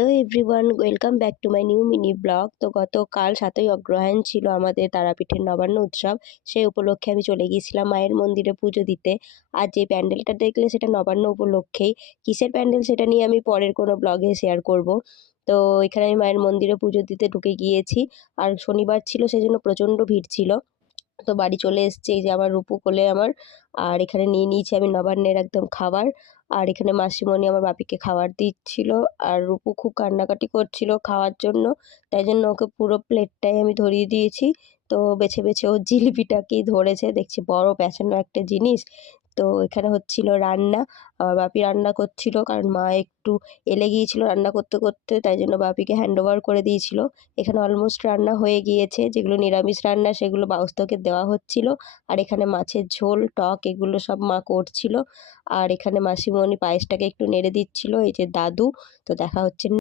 Hello everyone, welcome back to my new mini blog. তো গতকাল ৭ই অগ্রহায়ণ ছিল আমাদের তারাপীঠের নবান্ন উৎসব। সেই উপলক্ষে আমি চলে গিয়েছিলাম মায়ের মন্দিরে পুজো দিতে। আর যে প্যান্ডেলটা দেখলে সেটা নবান্ন উপলক্ষেই। কিসের প্যান্ডেল সেটা নিয়ে আমি পরের কোনো ব্লগে শেয়ার করব। তো এখানে আমি মায়ের মন্দিরে পুজো দিতে ঢুকে গিয়েছি। আর শনিবার ছিল, সেজন্য প্রচণ্ড ভিড় ছিল। তো বাড়ি চলে এসেছি, এই যে আমার রূপু কোলে আমার। আর এখানে নিয়ে নিয়েছি আমি নবান্নের একদম খাবার। আর এখানে মাসিমণি আমার বাপিকে খাবার দিচ্ছিল। আর রূপু খুব কান্নাকাটি করছিল খাওয়ার জন্য, তাই জন্য ওকে পুরো প্লেটটাই আমি ধরিয়ে দিয়েছি। তো বেছে বেছে ও জিলিপিটাকেই ধরেছে, দেখছি বড় প্যাঁচানো একটা জিনিস। তো এখানে হচ্ছিল রান্না। আমার বাপি রান্না করছিল, কারণ মা একটু এলে গিয়েছিল রান্না করতে করতে, তাই জন্য বাপিকে হ্যান্ড ওভার করে দিয়েছিল। এখানে অলমোস্ট রান্না হয়ে গিয়েছে, যেগুলো নিরামিষ রান্না সেগুলো বাউস্তকে দেওয়া হচ্ছিল। আর এখানে মাছের ঝোল, টক এগুলো সব মা করছিল। আর এখানে মাসিমণি পায়েসটাকে একটু নেড়ে দিচ্ছিল, এই যে দাদু। তো দেখা হচ্ছে